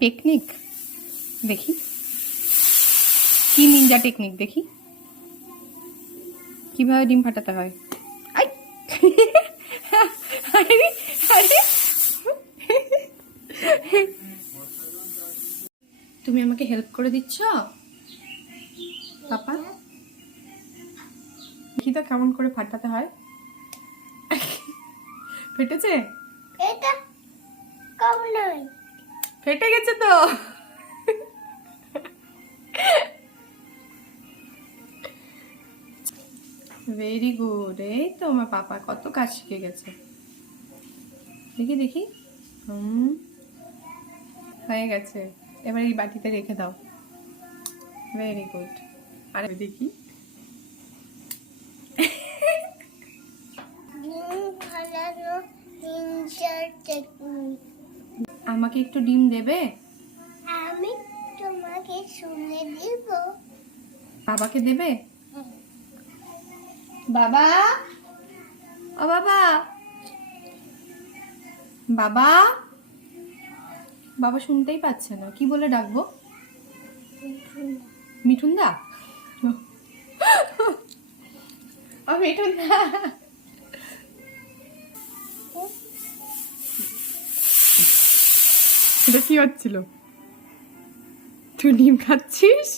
Technique দেখি, কি Ninja technique দেখি, কিভাবে ডিম ফাটাতে হয়। আই আরে আরে, তুমি আমাকে হেল্প করে দিচ্ছ পাপা? দেখি তো কেমন করে ফাটাতে হয়। ফেটেছে? এটা কম নয়, ফেটে গেছে তো। ভেরি গুড, এই তো আমার পাপা কত কাজ শিখে গেছে। দেখি দেখি, হয়ে গেছে। এবার এই বাটিতে রেখে দাও। Very good. আর দেখি, আমাকে একটু ডিম দেবে? আমি তোমাকে শুনে দিব। বাবাকে দেবে? বাবা, ও বাবা, বাবা, বাবা শুনতেই পাচ্ছে না, কি বলে ডাকবো? মিঠুনদা, ও মিঠুনদা। এটা কি হচ্ছিল? তুই ডিম খাচ্ছিস?